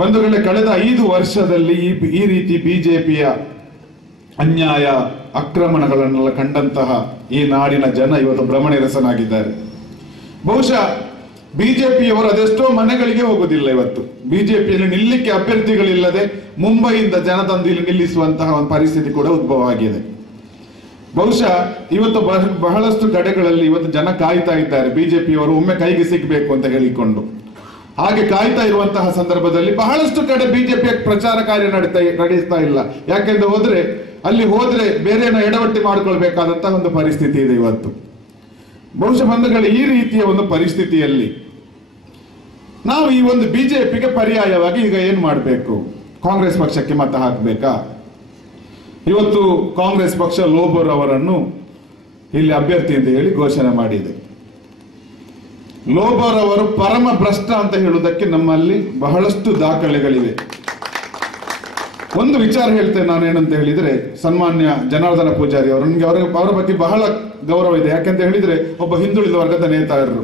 ಬಂಧುಗಳೇ, ಕಳೆದ 5 ವರ್ಷದಲ್ಲಿ ಈ ರೀತಿ ಬಿಜೆಪಿಯ ಅನ್ಯಾಯ ಆಕ್ರಮಣಗಳನ್ನೆಲ್ಲ ಕಂಡಂತಹ ಈ ನಾಡಿನ ಜನ ಇವತ್ತು ಭ್ರಮನಿರಸನಾಗಿದ್ದಾರೆ. ಬಹುಶಃ ಬಿಜೆಪಿಯವರು ಅದೆಷ್ಟೋ ಮನೆಗಳಿಗೆ ಹೋಗುದಿಲ್ಲ. ಇವತ್ತು ಬಿಜೆಪಿಯಲ್ಲಿ ನಿಲ್ಲಿಕ್ಕೆ ಅಭ್ಯರ್ಥಿಗಳಿಲ್ಲದೆ ಮುಂಬೈಯಿಂದ ಜನ ತಂದು ಇಲ್ಲಿ ನಿಲ್ಲಿಸುವಂತಹ ಒಂದು ಪರಿಸ್ಥಿತಿ ಕೂಡ ಉದ್ಭವ ಆಗಿದೆ. ಬಹುಶಃ ಇವತ್ತು ಬಹಳಷ್ಟು ಕಡೆಗಳಲ್ಲಿ ಇವತ್ತು ಜನ ಕಾಯ್ತಾ ಇದ್ದಾರೆ ಬಿಜೆಪಿಯವರು ಒಮ್ಮೆ ಕೈಗೆ ಸಿಗಬೇಕು ಅಂತ ಹೇಳಿಕೊಂಡು. ಹಾಗೆ ಕಾಯ್ತಾ ಇರುವಂತಹ ಸಂದರ್ಭದಲ್ಲಿ ಬಹಳಷ್ಟು ಕಡೆ ಬಿಜೆಪಿಯ ಪ್ರಚಾರ ಕಾರ್ಯ ನಡೆಸ್ತಾ ಇಲ್ಲ. ಯಾಕೆಂದ್ರೆ ಹೋದ್ರೆ ಬೇರೆನ ಎಡವಟ್ಟಿ ಮಾಡ್ಕೊಳ್ಬೇಕಾದಂತಹ ಒಂದು ಪರಿಸ್ಥಿತಿ ಇದೆ ಇವತ್ತು. ಬಹುಶಃ ಬಂಧುಗಳು, ಈ ರೀತಿಯ ಒಂದು ಪರಿಸ್ಥಿತಿಯಲ್ಲಿ ನಾವು ಈ ಒಂದು ಬಿಜೆಪಿಗೆ ಪರ್ಯಾಯವಾಗಿ ಈಗ ಏನ್ ಮಾಡಬೇಕು? ಕಾಂಗ್ರೆಸ್ ಪಕ್ಷಕ್ಕೆ ಮತ ಹಾಕಬೇಕಾ? ಇವತ್ತು ಕಾಂಗ್ರೆಸ್ ಪಕ್ಷ ಲೋಬೋರ್ ಅವರನ್ನು ಇಲ್ಲಿ ಅಭ್ಯರ್ಥಿ ಅಂತ ಹೇಳಿ ಘೋಷಣೆ ಮಾಡಿದೆ. ಲೋಬೋರ್ ಅವರು ಪರಮ ಭ್ರಷ್ಟ ಅಂತ ಹೇಳುವುದಕ್ಕೆ ನಮ್ಮಲ್ಲಿ ಬಹಳಷ್ಟು ದಾಖಲೆಗಳಿವೆ. ಒಂದು ವಿಚಾರ ಹೇಳ್ತೇನೆ ನಾನು, ಏನಂತ ಹೇಳಿದ್ರೆ, ಸನ್ಮಾನ್ಯ ಜನಾರ್ದನ ಪೂಜಾರಿ ಅವರು, ನನಗೆ ಅವರ ಬಗ್ಗೆ ಬಹಳ ಗೌರವ ಇದೆ. ಯಾಕೆಂತ ಹೇಳಿದ್ರೆ ಒಬ್ಬ ಹಿಂದುಳಿದ ವರ್ಗದ ನೇತಾರರು,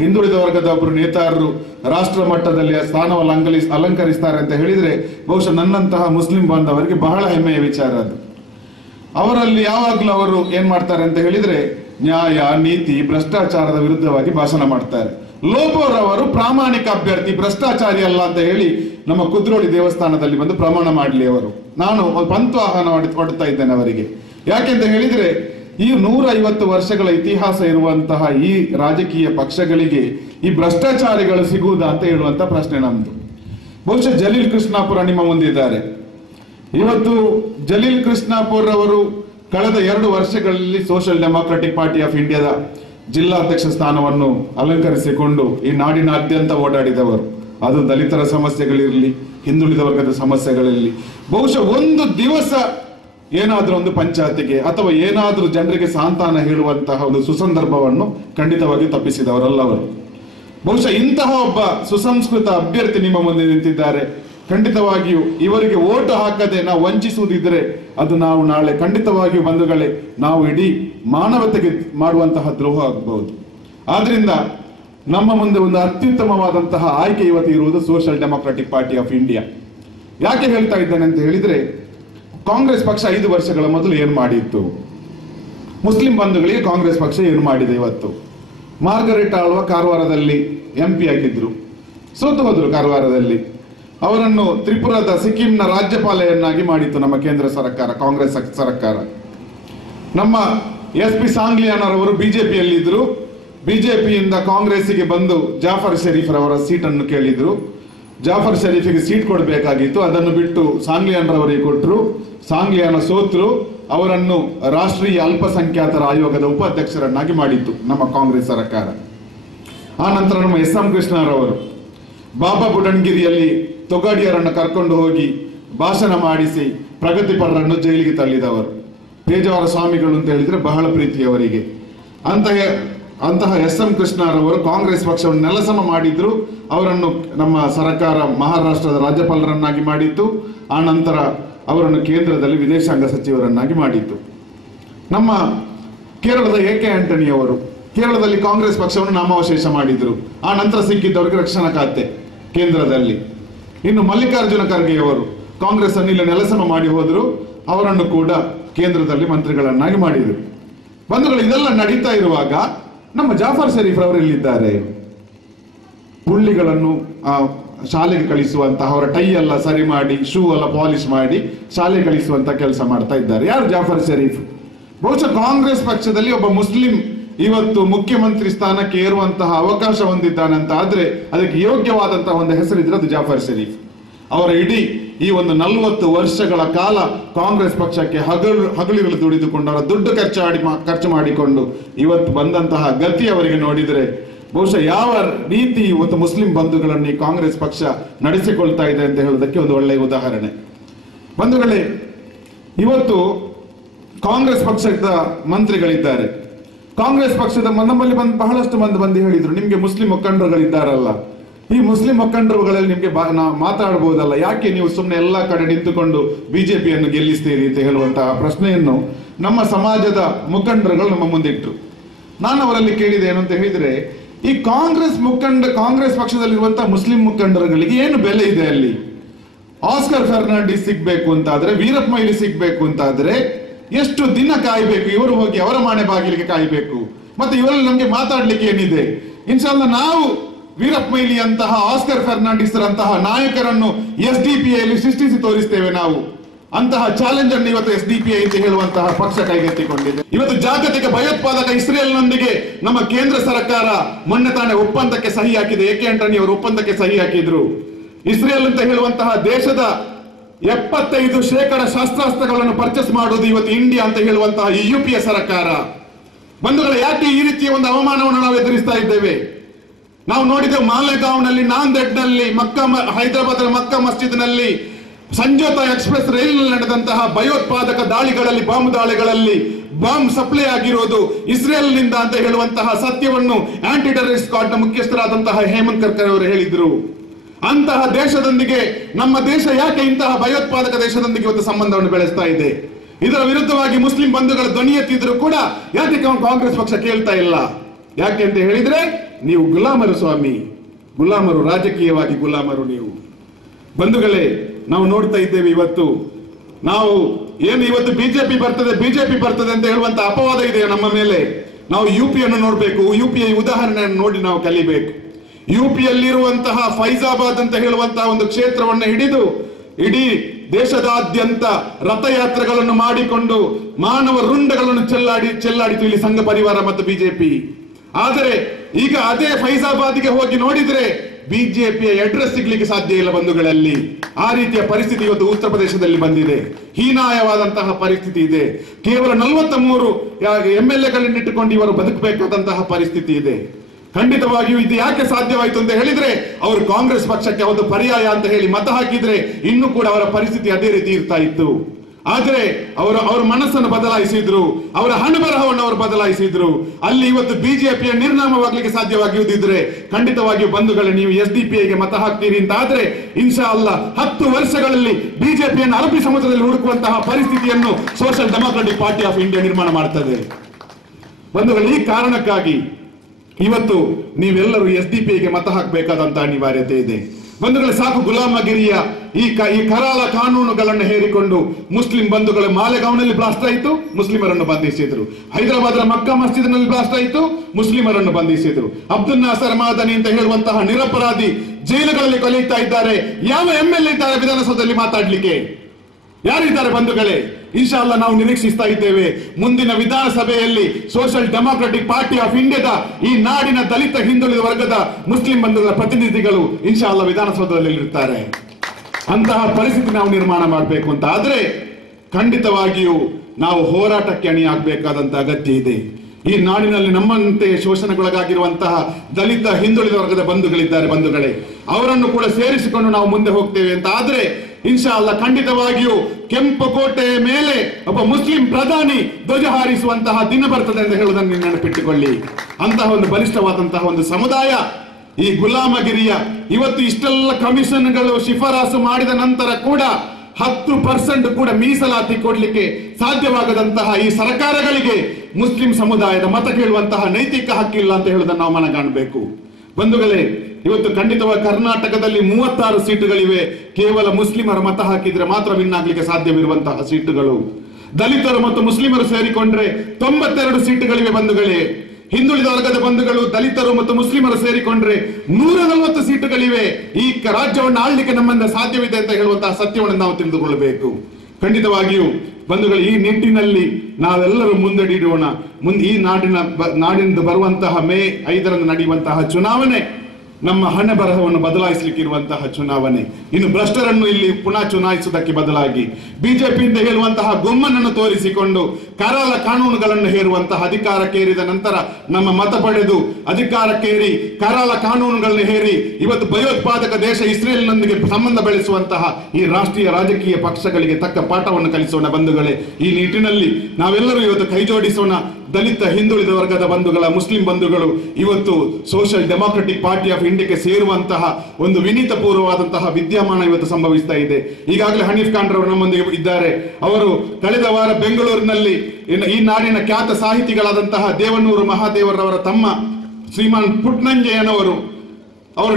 ಹಿಂದುಳಿದ ವರ್ಗದ ಒಬ್ಬರು ನೇತಾರರು ರಾಷ್ಟ್ರ ಮಟ್ಟದಲ್ಲಿ ಸ್ಥಾನವನ್ನು ಅಲಂಕರಿಸ್ತಾರೆ ಅಂತ ಹೇಳಿದ್ರೆ ಬಹುಶಃ ನನ್ನಂತಹ ಮುಸ್ಲಿಂ ಬಾಂಧವರಿಗೆ ಬಹಳ ಹೆಮ್ಮೆಯ ವಿಚಾರ ಅದು. ಅವರಲ್ಲಿ ಯಾವಾಗಲೂ ಅವರು ಏನ್ ಮಾಡ್ತಾರೆ ಅಂತ ಹೇಳಿದ್ರೆ ನ್ಯಾಯ, ನೀತಿ, ಭ್ರಷ್ಟಾಚಾರದ ವಿರುದ್ಧವಾಗಿ ಭಾಷಣ ಮಾಡ್ತಾರೆ. ಲೋಬೋರ್ ಅವರು ಪ್ರಾಮಾಣಿಕ ಅಭ್ಯರ್ಥಿ, ಭ್ರಷ್ಟಾಚಾರಿ ಅಲ್ಲ ಅಂತ ಹೇಳಿ ನಮ್ಮ ಕುದ್ರೋಳಿ ದೇವಸ್ಥಾನದಲ್ಲಿ ಬಂದು ಪ್ರಮಾಣ ಮಾಡಲಿ ಅವರು. ನಾನು ಪಂತು ಆಹ್ವಾನ ಕೊಡ್ತಾ ಇದ್ದೇನೆ ಅವರಿಗೆ. ಯಾಕೆಂತ ಹೇಳಿದ್ರೆ ಈ 150 ವರ್ಷಗಳ ಇತಿಹಾಸ ಇರುವಂತಹ ಈ ರಾಜಕೀಯ ಪಕ್ಷಗಳಿಗೆ ಈ ಭ್ರಷ್ಟಾಚಾರಿಗಳು ಸಿಗುವುದಾ ಅಂತ ಹೇಳುವಂತ ಪ್ರಶ್ನೆ ನಮ್ದು. ಬಹುಶಃ ಜಲೀಲ್ ಕೃಷ್ಣಾಪುರ ನಿಮ್ಮ ಮುಂದಿದ್ದಾರೆ. ಇವತ್ತು ಜಲೀಲ್ ಕೃಷ್ಣಾಪುರ್ ಅವರು ಕಳೆದ 2 ವರ್ಷಗಳಲ್ಲಿ ಸೋಷಿಯಲ್ ಡೆಮಾಕ್ರೆಟಿಕ್ ಪಾರ್ಟಿ ಆಫ್ ಇಂಡಿಯಾದ ಜಿಲ್ಲಾಧ್ಯಕ್ಷ ಸ್ಥಾನವನ್ನು ಅಲಂಕರಿಸಿಕೊಂಡು ಈ ನಾಡಿನಾದ್ಯಂತ ಓಡಾಡಿದವರು. ಅದು ದಲಿತರ ಸಮಸ್ಯೆಗಳಿರಲಿ, ಹಿಂದುಳಿದ ವರ್ಗದ ಸಮಸ್ಯೆಗಳಿರಲಿ, ಬಹುಶಃ ಒಂದು ದಿವಸ ಏನಾದ್ರೂ ಒಂದು ಪಂಚಾಯತಿಗೆ ಅಥವಾ ಏನಾದ್ರೂ ಜನರಿಗೆ ಸಾಂತ್ವನ ಹೇಳುವಂತಹ ಒಂದು ಸುಸಂದರ್ಭವನ್ನು ಖಂಡಿತವಾಗಿ ತಪ್ಪಿಸಿದವರಲ್ಲವರು. ಬಹುಶಃ ಇಂತಹ ಒಬ್ಬ ಸುಸಂಸ್ಕೃತ ಅಭ್ಯರ್ಥಿ ನಿಮ್ಮ ಮುಂದೆ ನಿಂತಿದ್ದಾರೆ. ಖಂಡಿತವಾಗಿಯೂ ಇವರಿಗೆ ಓಟು ಹಾಕದೆ ನಾವು ವಂಚಿಸುವುದಿದ್ರೆ ಅದು ನಾವು ನಾಳೆ ಖಂಡಿತವಾಗಿಯೂ ಬಂಧುಗಳೇ ನಾವು ಇಡೀ ಮಾನವತೆಗೆ ಮಾಡುವಂತಹ ದ್ರೋಹ ಆಗಬಹುದು. ಆದ್ರಿಂದ ನಮ್ಮ ಮುಂದೆ ಒಂದು ಅತ್ಯುತ್ತಮವಾದಂತಹ ಆಯ್ಕೆ ಇವತ್ತು ಇರುವುದು social democratic party of India. ಯಾಕೆ ಹೇಳ್ತಾ ಇದ್ದೇನೆ ಅಂತ ಹೇಳಿದ್ರೆ, ಕಾಂಗ್ರೆಸ್ ಪಕ್ಷ 5 ವರ್ಷಗಳ ಮೊದಲು ಏನು ಮಾಡಿತ್ತು? ಮುಸ್ಲಿಂ ಬಂಧುಗಳಿಗೆ ಕಾಂಗ್ರೆಸ್ ಪಕ್ಷ ಏನು ಮಾಡಿದೆ? ಇವತ್ತು ಮಾರ್ಗರೆಟ್ ಆಳ್ವ ಕಾರವಾರದಲ್ಲಿ MP ಆಗಿದ್ರು, ಸೋತು ಹೋದ್ರು ಕಾರವಾರದಲ್ಲಿ. ಅವರನ್ನು ತ್ರಿಪುರದ ಸಿಕ್ಕಿಂನ ರಾಜ್ಯಪಾಲೆಯನ್ನಾಗಿ ಮಾಡಿತ್ತು ನಮ್ಮ ಕೇಂದ್ರ ಸರ್ಕಾರ, ಕಾಂಗ್ರೆಸ್ ಸರ್ಕಾರ. ನಮ್ಮ SP ಸಾಂಗ್ಲಿಯಾನರವರು ಬಿಜೆಪಿಯಲ್ಲಿದ್ರು. ಬಿಜೆಪಿಯಿಂದ ಕಾಂಗ್ರೆಸ್ಸಿಗೆ ಬಂದು ಜಾಫರ್ ಶರೀಫ್ ರವರ ಸೀಟನ್ನು ಕೇಳಿದ್ರು. ಜಾಫರ್ ಶರೀಫಿಗೆ ಸೀಟ್ ಕೊಡಬೇಕಾಗಿತ್ತು, ಅದನ್ನು ಬಿಟ್ಟು ಸಾಂಗ್ಲಿಯಾನ್ ರವರಿಗೆ ಕೊಟ್ಟರು. ಸಾಂಗ್ಲಿಯಾನ ಸೋತ್ರು. ಅವರನ್ನು ರಾಷ್ಟ್ರೀಯ ಅಲ್ಪಸಂಖ್ಯಾತರ ಆಯೋಗದ ಉಪಾಧ್ಯಕ್ಷರನ್ನಾಗಿ ಮಾಡಿತ್ತು ನಮ್ಮ ಕಾಂಗ್ರೆಸ್ ಸರ್ಕಾರ. ಆ ನಂತರ ನಮ್ಮ SM ಕೃಷ್ಣರವರು ಬಾಬಾ ಬುಡನ್ಗಿರಿಯಲ್ಲಿ ತೊಗಾಡಿಯರನ್ನು ಕರ್ಕೊಂಡು ಹೋಗಿ ಭಾಷಣ ಮಾಡಿಸಿ ಪ್ರಗತಿಪರರನ್ನು ಜೈಲಿಗೆ ತಳ್ಳಿದವರು. ಪೇಜಾವರ ಸ್ವಾಮಿಗಳು ಅಂತ ಹೇಳಿದ್ರೆ ಬಹಳ ಪ್ರೀತಿಯವರಿಗೆ. ಅಂತಹ SM ಕೃಷ್ಣರವರು ಕಾಂಗ್ರೆಸ್ ಪಕ್ಷವನ್ನು ನೆಲಸಮ ಮಾಡಿದ್ರು. ಅವರನ್ನು ನಮ್ಮ ಸರ್ಕಾರ ಮಹಾರಾಷ್ಟ್ರದ ರಾಜ್ಯಪಾಲರನ್ನಾಗಿ ಮಾಡಿತ್ತು. ಆ ನಂತರ ಅವರನ್ನು ಕೇಂದ್ರದಲ್ಲಿ ವಿದೇಶಾಂಗ ಸಚಿವರನ್ನಾಗಿ ಮಾಡಿತ್ತು. ನಮ್ಮ ಕೇರಳದ AK ಆಂಟನಿ ಅವರು ಕೇರಳದಲ್ಲಿ ಕಾಂಗ್ರೆಸ್ ಪಕ್ಷವನ್ನು ನಾಮಾವಶೇಷ ಮಾಡಿದ್ರು. ಆ ನಂತರ ಸಿಕ್ಕಿದ್ದವರಿಗೆ ರಕ್ಷಣಾ ಖಾತೆ ಕೇಂದ್ರದಲ್ಲಿ. ಇನ್ನು ಮಲ್ಲಿಕಾರ್ಜುನ ಖರ್ಗೆಯವರು ಕಾಂಗ್ರೆಸ್ ಅನ್ನು ಇಲ್ಲಿ ನೆಲಸಮ ಮಾಡಿ ಹೋದ್ರು. ಅವರನ್ನು ಕೂಡ ಕೇಂದ್ರದಲ್ಲಿ ಮಂತ್ರಿಗಳನ್ನಾಗಿ ಮಾಡಿದರು. ಬಂಧುಗಳು, ಇದೆಲ್ಲ ನಡೀತಾ ಇರುವಾಗ ನಮ್ಮ ಜಾಫರ್ ಶರೀಫ್ ಅವರು ಎಲ್ಲಿದ್ದಾರೆ? ಪುಳ್ಳಿಗಳನ್ನು ಶಾಲೆಗೆ ಕಳಿಸುವಂತಹ, ಅವರ ಟೈ ಎಲ್ಲ ಸರಿ ಮಾಡಿ, ಶೂ ಎಲ್ಲ ಪಾಲಿಶ್ ಮಾಡಿ ಶಾಲೆಗೆ ಕಳಿಸುವಂತ ಕೆಲಸ ಮಾಡ್ತಾ ಇದ್ದಾರೆ. ಯಾರು ಜಾಫರ್ ಶರೀಫ್? ಬಹುಶಃ ಕಾಂಗ್ರೆಸ್ ಪಕ್ಷದಲ್ಲಿ ಒಬ್ಬ ಮುಸ್ಲಿಂ ಇವತ್ತು ಮುಖ್ಯಮಂತ್ರಿ ಸ್ಥಾನಕ್ಕೆ ಏರುವಂತಹ ಅವಕಾಶ ಹೊಂದಿದ್ದಾನಂತ ಆದ್ರೆ ಅದಕ್ಕೆ ಯೋಗ್ಯವಾದಂತಹ ಒಂದು ಹೆಸರಿದ್ರೆ ಅದು ಜಾಫರ್ ಶರೀಫ್. ಅವರ ಇಡೀ ಈ ಒಂದು 40 ವರ್ಷಗಳ ಕಾಲ ಕಾಂಗ್ರೆಸ್ ಪಕ್ಷಕ್ಕೆ ಹಗಲಿರುಳು ದುಡಿದುಕೊಂಡು ಅವರ ದುಡ್ಡು ಖರ್ಚು ಮಾಡಿಕೊಂಡು ಇವತ್ತು ಬಂದಂತಹ ಗತಿ ಅವರಿಗೆ ನೋಡಿದರೆ ಬಹುಶಃ ಯಾವ ರೀತಿ ಇವತ್ತು ಮುಸ್ಲಿಂ ಬಂಧುಗಳನ್ನು ಈ ಕಾಂಗ್ರೆಸ್ ಪಕ್ಷ ನಡೆಸಿಕೊಳ್ತಾ ಇದೆ ಅಂತ ಹೇಳುವುದಕ್ಕೆ ಒಂದು ಒಳ್ಳೆಯ ಉದಾಹರಣೆ. ಬಂಧುಗಳೇ, ಇವತ್ತು ಕಾಂಗ್ರೆಸ್ ಪಕ್ಷದ ಮಂತ್ರಿಗಳಿದ್ದಾರೆ. ಕಾಂಗ್ರೆಸ್ ಪಕ್ಷದ ನಮ್ಮಲ್ಲಿ ಬಹಳಷ್ಟು ಮಂದಿ ಬಂದು ಹೇಳಿದ್ರು, ನಿಮ್ಗೆ ಮುಸ್ಲಿಂ ಮುಖಂಡರುಗಳಿದ್ದಾರಲ್ಲ, ಈ ಮುಸ್ಲಿಂ ಮುಖಂಡರುಗಳಲ್ಲಿ ನಿಮ್ಗೆ ಮಾತಾಡಬಹುದಲ್ಲ, ಯಾಕೆ ನೀವು ಸುಮ್ಮನೆ ಎಲ್ಲಾ ಕಡೆ ನಿಂತುಕೊಂಡು ಬಿಜೆಪಿಯನ್ನು ಗೆಲ್ಲಿಸ್ತೀರಿ ಅಂತ ಹೇಳುವಂತಹ ಪ್ರಶ್ನೆಯನ್ನು ನಮ್ಮ ಸಮಾಜದ ಮುಖಂಡರುಗಳು ನಮ್ಮ ಮುಂದಿಟ್ಟರು. ನಾನು ಅವರಲ್ಲಿ ಕೇಳಿದೆ ಏನು ಅಂತ ಹೇಳಿದ್ರೆ, ಈ ಕಾಂಗ್ರೆಸ್ ಪಕ್ಷದಲ್ಲಿರುವಂತಹ ಮುಸ್ಲಿಂ ಮುಖಂಡರುಗಳಿಗೆ ಏನು ಬೆಲೆ ಇದೆ ಅಲ್ಲಿ? ಆಸ್ಕರ್ ಫರ್ನಾಂಡಿಸ್ ಸಿಗ್ಬೇಕು ಅಂತಾದ್ರೆ, ವೀರಪ್ಪ ಮೊಯ್ಲಿ ಸಿಗ್ಬೇಕು ಅಂತಾದ್ರೆ ಎಷ್ಟು ದಿನ ಕಾಯ್ಬೇಕು? ಇವರು ಹೋಗಿ ಅವರ ಮನೆ ಬಾಗಿಲಿಗೆ ಕಾಯ್ಬೇಕು. ಮತ್ತೆ ಇವರಲ್ಲಿ ನಮ್ಗೆ ಮಾತಾಡ್ಲಿಕ್ಕೆ ಏನಿದೆ? ಇನ್ಶಾಲ್ಲ ನಾವು ವೀರಪ್ಪ ಮೊಯ್ಲಿ ಅಂತಹ, ಆಸ್ಕರ್ ಫರ್ನಾಂಡಿಸ್ ಅಂತಹ ನಾಯಕರನ್ನು SDPI ಸೃಷ್ಟಿಸಿ ತೋರಿಸ್ತೇವೆ ನಾವು. ಅಂತಹ ಚಾಲೆಂಜ್ ಅನ್ನು ಇವತ್ತು SDPI ಅಂತ ಹೇಳುವಂತಹ ಪಕ್ಷ ಕೈಗೆತ್ತಿಕೊಂಡಿದೆ. ಇವತ್ತು ಜಾಗತಿಕ ಭಯೋತ್ಪಾದಕ ಇಸ್ರೇಲ್ನೊಂದಿಗೆ ನಮ್ಮ ಕೇಂದ್ರ ಸರ್ಕಾರ ಮೊನ್ನೆ ತಾನೇ ಒಪ್ಪಂದಕ್ಕೆ ಸಹಿ ಹಾಕಿದೆ. AK ಆಂಟನಿ ಅವರು ಒಪ್ಪಂದಕ್ಕೆ ಸಹಿ ಹಾಕಿದ್ರು. ಇಸ್ರೇಲ್ ಅಂತ ಹೇಳುವಂತಹ ದೇಶದ 75% ಶಸ್ತ್ರಾಸ್ತ್ರಗಳನ್ನು ಪರ್ಚೇಸ್ ಮಾಡುವುದು ಇವತ್ತು ಇಂಡಿಯಾ ಅಂತ ಹೇಳುವಂತಹ ಈ UPA ಸರ್ಕಾರ. ಬಂಧುಗಳು, ಯಾಕೆ ಈ ರೀತಿಯ ಒಂದು ಅವಮಾನವನ್ನು ನಾವು ಎದುರಿಸ್ತಾ ಇದ್ದೇವೆ? ನಾವು ನೋಡಿದ್ದೇವೆ ಮಾಲೆಗಾಂವ್ನಲ್ಲಿ, ನಾಂದೇಡ್ನಲ್ಲಿ, ಹೈದರಾಬಾದ್ ಮಕ್ಕಾ ಮಸ್ಜಿದ್ನಲ್ಲಿ, ಸಂಜೋತಾ ಎಕ್ಸ್ಪ್ರೆಸ್ ರೈಲಿನಲ್ಲಿ ನಡೆದಂತಹ ಭಯೋತ್ಪಾದಕ ದಾಳಿಗಳಲ್ಲಿ, ಬಾಂಬ್ ದಾಳಿಗಳಲ್ಲಿ ಬಾಂಬ್ ಸಪ್ಲೈ ಆಗಿರೋದು ಇಸ್ರೇಲ್ನಿಂದ ಅಂತ ಹೇಳುವಂತಹ ಸತ್ಯವನ್ನು ಆಂಟಿ ಟೆರರಿಸ್ಟ್ ಸ್ಕ್ವಾಡ್ನ ಮುಖ್ಯಸ್ಥರಾದಂತಹ ಹೇಮಂತ್ ಕರ್ಕರೆ ಅವರು ಹೇಳಿದ್ರು. ಅಂತಹ ದೇಶದೊಂದಿಗೆ ನಮ್ಮ ದೇಶ ಯಾಕೆ ಇಂತಹ ಭಯೋತ್ಪಾದಕ ದೇಶದೊಂದಿಗೆ ಇವತ್ತು ಸಂಬಂಧವನ್ನು ಬೆಳೆಸ್ತಾ ಇದೆ? ಇದರ ವಿರುದ್ಧವಾಗಿ ಮುಸ್ಲಿಂ ಬಂಧುಗಳ ಧ್ವನಿ ಎತ್ತಿದ್ರು ಕೂಡ ಯಾಕೆ ಕಾಂಗ್ರೆಸ್ ಪಕ್ಷ ಕೇಳ್ತಾ ಇಲ್ಲ? ಯಾಕೆ ಅಂತ ಹೇಳಿದ್ರೆ, ನೀವು ಗುಲಾಮರು ಸ್ವಾಮಿ, ಗುಲಾಮರು, ರಾಜಕೀಯವಾಗಿ ಗುಲಾಮರು ನೀವು. ಬಂಧುಗಳೇ, ನಾವು ನೋಡ್ತಾ ಇದ್ದೇವೆ ಇವತ್ತು ಇವತ್ತು ಬಿಜೆಪಿ ಬರ್ತದೆ ಅಂತ ಹೇಳುವಂತ ಅಪವಾದ ಇದೆ ನಮ್ಮ ಮೇಲೆ. ನಾವು UPಯನ್ನು ನೋಡ್ಬೇಕು, UPI ಉದಾಹರಣೆಯನ್ನು ನೋಡಿ ನಾವು ಕಲಿಬೇಕು. UPಯಲ್ಲಿರುವಂತಹ ಫೈಜಾಬಾದ್ ಅಂತ ಹೇಳುವಂತಹ ಒಂದು ಕ್ಷೇತ್ರವನ್ನು ಹಿಡಿದು ಇಡೀ ದೇಶದಾದ್ಯಂತ ರಥಯಾತ್ರೆಗಳನ್ನು ಮಾಡಿಕೊಂಡು ಮಾನವ ರುಂಡಗಳನ್ನು ಚೆಲ್ಲಾಡಿತು ಇಲ್ಲಿ ಸಂಘ ಪರಿವಾರ ಮತ್ತು ಬಿಜೆಪಿ. ಆದರೆ ಈಗ ಅದೇ ಫೈಜಾಬಾದ್ಗೆ ಹೋಗಿ ನೋಡಿದ್ರೆ ಬಿಜೆಪಿಯ ಅಡ್ರೆಸ್ ಸಿಗ್ಲಿಕ್ಕೆ ಸಾಧ್ಯ ಇಲ್ಲ ಬಂಧುಗಳಲ್ಲಿ. ಆ ರೀತಿಯ ಪರಿಸ್ಥಿತಿ ಇವತ್ತು ಉತ್ತರ ಪ್ರದೇಶದಲ್ಲಿ ಬಂದಿದೆ. ಹೀನಾಯವಾದಂತಹ ಪರಿಸ್ಥಿತಿ ಇದೆ. ಕೇವಲ 43 MLAಗಳನ್ನಿಟ್ಟುಕೊಂಡು ಇವರು ಬದುಕಬೇಕಾದಂತಹ ಪರಿಸ್ಥಿತಿ ಇದೆ. ಖಂಡಿತವಾಗಿಯೂ ಇದು ಯಾಕೆ ಸಾಧ್ಯವಾಯಿತು ಅಂತ ಹೇಳಿದ್ರೆ, ಅವರು ಕಾಂಗ್ರೆಸ್ ಪಕ್ಷಕ್ಕೆ ಒಂದು ಪರ್ಯಾಯ ಅಂತ ಹೇಳಿ ಮತ ಹಾಕಿದ್ರೆ ಇನ್ನೂ ಕೂಡ ಅವರ ಪರಿಸ್ಥಿತಿ ಅದೇ ರೀತಿ ಇರ್ತಾ ಇತ್ತು. ಆದ್ರೆ ಅವರ ಮನಸ್ಸನ್ನು ಬದಲಾಯಿಸಿದ್ರು, ಅವರ ಹಣಬರಹವನ್ನು ಅವರು ಬದಲಾಯಿಸಿದ್ರು. ಅಲ್ಲಿ ಇವತ್ತು ಬಿಜೆಪಿಯ ನಿರ್ನಾಮವಾಗಲಿಕ್ಕೆ ಸಾಧ್ಯವಾಗಿರುವುದಿದ್ರೆ ಖಂಡಿತವಾಗಿಯೂ ಬಂಧುಗಳೇ, ನೀವು SDPIಗೆ ಮತ ಹಾಕ್ತೀರಿ ಅಂತ ಆದ್ರೆ ಇನ್ಶಾ ಅಲ್ಲಾ 10 ವರ್ಷಗಳಲ್ಲಿ ಬಿಜೆಪಿಯನ್ನು ಅರಬ್ಬಿ ಸಮುದ್ರದಲ್ಲಿ ಹುಡುಕುವಂತಹ ಪರಿಸ್ಥಿತಿಯನ್ನು social democratic party of India ನಿರ್ಮಾಣ ಮಾಡ್ತದೆ. ಬಂಧುಗಳು, ಈ ಕಾರಣಕ್ಕಾಗಿ ಇವತ್ತು ನೀವೆಲ್ಲರೂ SDPIಗೆ ಮತ ಹಾಕಬೇಕಾದಂತಹ ಅನಿವಾರ್ಯತೆ ಇದೆ. ಬಂಧುಗಳೇ, ಸಾಕು ಗುಲಾಮಗಿರಿಯ ಈ ಕರಾಳ ಕಾನೂನುಗಳನ್ನು ಹೇರಿಕೊಂಡು ಮುಸ್ಲಿಂ ಬಂಧುಗಳು ಮಾಲೆಗಾಂವ್ನಲ್ಲಿ ಬ್ಲಾಸ್ಟ್ ಆಯಿತು, ಮುಸ್ಲಿಮರನ್ನು ಬಂಧಿಸಿದ್ರು. ಹೈದರಾಬಾದ್ ಮಕ್ಕಾ ಮಸ್ಜಿದ್ನಲ್ಲಿ ಬ್ಲಾಸ್ಟ್ ಆಯಿತು, ಮುಸ್ಲಿಮರನ್ನು ಬಂಧಿಸಿದ್ರು. ಅಬ್ದುಲ್ ನಾಸರ್ ಮದನಿ ಅಂತ ಹೇಳುವಂತಹ ನಿರಪರಾಧಿ ಜೈಲುಗಳಲ್ಲಿ ಕೊಲೆಯುತ್ತಾ ಇದ್ದಾರೆ. ಯಾವ MLA ಇದ್ದಾರೆ ವಿಧಾನಸೌಧದಲ್ಲಿ ಮಾತಾಡ್ಲಿಕ್ಕೆ? ಯಾರಿದ್ದಾರೆ ಬಂಧುಗಳೇ? ಇನ್ಶಾ ಅಲ್ಲಾ ನಾವು ನಿರೀಕ್ಷಿಸ್ತಾ ಇದ್ದೇವೆ, ಮುಂದಿನ ವಿಧಾನಸಭೆಯಲ್ಲಿ ಸೋಷಿಯಲ್ ಡೆಮಾಕ್ರೆಟಿಕ್ ಪಾರ್ಟಿ ಆಫ್ ಇಂಡಿಯಾದ ಈ ನಾಡಿನ ದಲಿತ ಹಿಂದುಳಿದ ವರ್ಗದ ಮುಸ್ಲಿಂ ಬಂಧುಗಳ ಪ್ರತಿನಿಧಿಗಳು ಇನ್ಶಾ ಅಲ್ಲಾ ವಿಧಾನಸೌಧದಲ್ಲಿ ಇರ್ತಾರೆ. ಅಂತಹ ಪರಿಸ್ಥಿತಿ ನಾವು ನಿರ್ಮಾಣ ಮಾಡಬೇಕು ಅಂತ ಆದ್ರೆ ಖಂಡಿತವಾಗಿಯೂ ನಾವು ಹೋರಾಟಕ್ಕೆ ಅಣಿಯಾಗಬೇಕಾದಂತಹ ಅಗತ್ಯ ಇದೆ. ಈ ನಾಡಿನಲ್ಲಿ ನಮ್ಮಂತೆ ಶೋಷಣೆಗೊಳಗಾಗಿರುವಂತಹ ದಲಿತ ಹಿಂದುಳಿದ ವರ್ಗದ ಬಂಧುಗಳಿದ್ದಾರೆ. ಬಂಧುಗಳೇ, ಅವರನ್ನು ಕೂಡ ಸೇರಿಸಿಕೊಂಡು ನಾವು ಮುಂದೆ ಹೋಗ್ತೇವೆ ಅಂತ ಆದ್ರೆ ಇನ್ಶಾ ಅಲ್ಲಾ ಖಂಡಿತವಾಗಿಯೂ ಕೆಂಪುಕೋಟೆಯ ಮೇಲೆ ಒಬ್ಬ ಮುಸ್ಲಿಂ ಪ್ರಧಾನಿ ಧ್ವಜ ಹಾರಿಸುವಂತಹ ದಿನ ಬರ್ತದೆ ಅಂತ ಹೇಳುವುದನ್ನು ನೆನಪಿಟ್ಟುಕೊಳ್ಳಿ. ಅಂತಹ ಒಂದು ಬಲಿಷ್ಠವಾದಂತಹ ಒಂದು ಸಮುದಾಯ ಈ ಗುಲಾಮಗಿರಿಯ ಇವತ್ತು ಇಷ್ಟೆಲ್ಲ ಕಮಿಷನ್ಗಳು ಶಿಫಾರಸು ಮಾಡಿದ ನಂತರ ಕೂಡ 10% ಕೂಡ ಮೀಸಲಾತಿ ಕೊಡ್ಲಿಕ್ಕೆ ಸಾಧ್ಯವಾಗದಂತಹ ಈ ಸರ್ಕಾರಗಳಿಗೆ ಮುಸ್ಲಿಂ ಸಮುದಾಯದ ಮತ ಕೇಳುವಂತಹ ನೈತಿಕ ಹಕ್ಕಿಲ್ಲ ಅಂತ ಹೇಳುವುದನ್ನು ನಾವು ಮನಗಾಣಬೇಕು. ಬಂಧುಗಳೇ, ಇವತ್ತು ಖಂಡಿತವಾಗಿ ಕರ್ನಾಟಕದಲ್ಲಿ 36 ಸೀಟುಗಳಿವೆ. ಕೇವಲ ಮುಸ್ಲಿಮರ ಮತ ಹಾಕಿದ್ರೆ ಮಾತ್ರ ವಿನ್ ಆಗ್ಲಿಕ್ಕೆ ಸಾಧ್ಯವಿರುವಂತಹ ಸೀಟುಗಳು. ದಲಿತರು ಮತ್ತು ಮುಸ್ಲಿಮರು ಸೇರಿಕೊಂಡ್ರೆ 92 ಸೀಟುಗಳಿವೆ ಬಂಧುಗಳೇ. ಹಿಂದುಳಿದ ವರ್ಗದ ಬಂಧುಗಳು, ದಲಿತರು ಮತ್ತು ಮುಸ್ಲಿಮರು ಸೇರಿಕೊಂಡ್ರೆ 140 ಸೀಟುಗಳಿವೆ. ಈ ರಾಜ್ಯವನ್ನು ಆಳ್ಲಿಕ್ಕೆ ನಮ್ಮಿಂದ ಸಾಧ್ಯವಿದೆ ಅಂತ ಹೇಳುವಂತಹ ಸತ್ಯವನ್ನು ನಾವು ತಿಳಿದುಕೊಳ್ಳಬೇಕು. ಖಂಡಿತವಾಗಿಯೂ ಬಂಧುಗಳು, ಈ ನಿಟ್ಟಿನಲ್ಲಿ ನಾವೆಲ್ಲರೂ ಮುಂದಡಿಡೋಣ. ಈ ನಾಡಿನಿಂದ ಬರುವಂತಹ ಮೇ 5ರಂದು ನಡೆಯುವಂತಹ ಚುನಾವಣೆ ನಮ್ಮ ಹಣೆ ಬರಹವನ್ನು ಬದಲಾಯಿಸಲಿಕ್ಕಿರುವಂತಹ ಚುನಾವಣೆ. ಇನ್ನು ಭ್ರಷ್ಟರನ್ನು ಇಲ್ಲಿ ಪುನಃ ಚುನಾಯಿಸುವುದಕ್ಕೆ ಬದಲಾಗಿ ಬಿಜೆಪಿಯಿಂದ ಹೇಳುವಂತಹ ಗೊಮ್ಮನನ್ನು ತೋರಿಸಿಕೊಂಡು ಕರಾಳ ಕಾನೂನುಗಳನ್ನು ಹೇರುವಂತಹ ಅಧಿಕಾರಕ್ಕೇರಿದ ನಂತರ ನಮ್ಮ ಮತ ಪಡೆದು ಅಧಿಕಾರಕ್ಕೇರಿ ಕರಾಳ ಕಾನೂನುಗಳನ್ನು ಹೇರಿ ಇವತ್ತು ಭಯೋತ್ಪಾದಕ ದೇಶ ಇಸ್ರೇಲ್ನೊಂದಿಗೆ ಸಂಬಂಧ ಬೆಳೆಸುವಂತಹ ಈ ರಾಷ್ಟ್ರೀಯ ರಾಜಕೀಯ ಪಕ್ಷಗಳಿಗೆ ತಕ್ಕ ಪಾಠವನ್ನು ಕಲಿಸೋಣ ಬಂಧುಗಳೇ. ಈ ನಿಟ್ಟಿನಲ್ಲಿ ನಾವೆಲ್ಲರೂ ಇವತ್ತು ಕೈ ಜೋಡಿಸೋಣ. ದಲಿತ ಹಿಂದುಳಿದ ವರ್ಗದ ಬಂಧುಗಳ, ಮುಸ್ಲಿಂ ಬಂಧುಗಳು ಇವತ್ತು ಸೋಷಿಯಲ್ ಡೆಮಾಕ್ರೆಟಿಕ್ ಪಾರ್ಟಿ ಆಫ್ ಇಂಡಿಯಾಕ್ಕೆ ಸೇರುವಂತಹ ಒಂದು ವಿನೀತ ಪೂರ್ವವಾದಂತಹ ವಿದ್ಯಮಾನ ಇವತ್ತು ಸಂಭವಿಸ್ತಾ ಇದೆ. ಈಗಾಗಲೇ ಹನೀಫ್ ಖಾನ್ ರವರು ನಮ್ಮೊಂದಿಗೆ ಇದ್ದಾರೆ. ಅವರು ಕಳೆದ ವಾರ ಬೆಂಗಳೂರಿನಲ್ಲಿ ಈ ನಾಡಿನ ಖ್ಯಾತ ಸಾಹಿತಿಗಳಾದಂತಹ ದೇವನೂರು ಮಹಾದೇವರವರ ತಮ್ಮ ಶ್ರೀಮಾನ್ ಪುಟ್ನಂಜಯ್ಯನವರು, ಅವರು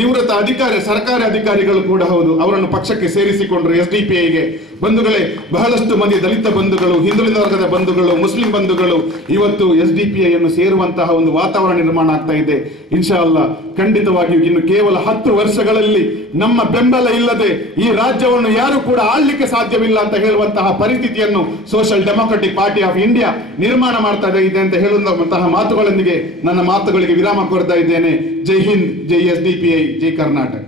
ನಿವೃತ್ತ ಅಧಿಕಾರಿ, ಸರ್ಕಾರಿ ಅಧಿಕಾರಿಗಳು ಕೂಡ ಹೌದು, ಅವರನ್ನು ಪಕ್ಷಕ್ಕೆ ಸೇರಿಸಿಕೊಂಡ್ರು SDPIಗೆ. ಬಂಧುಗಳೇ, ಬಹಳಷ್ಟು ಮಂದಿ ದಲಿತ ಬಂಧುಗಳು, ಹಿಂದುಳಿದ ವರ್ಗದ ಬಂಧುಗಳು, ಮುಸ್ಲಿಂ ಬಂಧುಗಳು ಇವತ್ತು SDPI ಯನ್ನು ಸೇರುವಂತಹ ಒಂದು ವಾತಾವರಣ ನಿರ್ಮಾಣ ಆಗ್ತಾ ಇದೆ. ಇನ್ಶಾ ಅಲ್ಲಾ ಖಂಡಿತವಾಗಿಯೂ ಇನ್ನು ಕೇವಲ 10 ವರ್ಷಗಳಲ್ಲಿ ನಮ್ಮ ಬೆಂಬಲ ಇಲ್ಲದೆ ಈ ರಾಜ್ಯವನ್ನು ಯಾರು ಕೂಡ ಆಳ್ಲಿಕ್ಕೆ ಸಾಧ್ಯವಿಲ್ಲ ಅಂತ ಹೇಳುವಂತಹ ಪರಿಸ್ಥಿತಿಯನ್ನು social democratic party of India ನಿರ್ಮಾಣ ಮಾಡ್ತಾ ಇದೆ ಅಂತ ಹೇಳುವಂತಹ ಮಾತುಗಳೊಂದಿಗೆ ನನ್ನ ಮಾತುಗಳಿಗೆ ವಿರಾಮ ಕೊಡ್ತಾ ಇದ್ದೇನೆ. ಜೈ ಹಿಂದ್, ಜೈ SDPI, ಜೈ ಕರ್ನಾಟಕ.